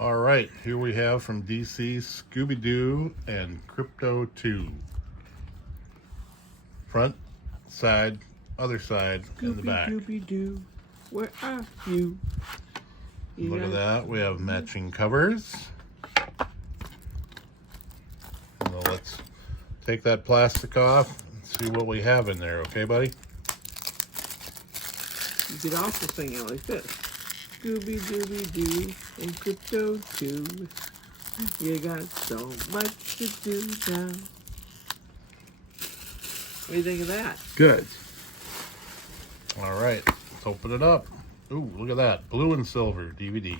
All right, here we have from DC Scooby-Doo and Krypto 2. Front, side, other side, and the back. Scooby-Doo, where are you? Look at that. We have matching covers. Now let's take that plastic off and see what we have in there, okay, buddy? You could also sing it like this. Scooby-Dooby-Doo and Krypto 2. You got so much to do now. What do you think of that? Good. All right, let's open it up. Ooh, look at that. Blue and silver DVD.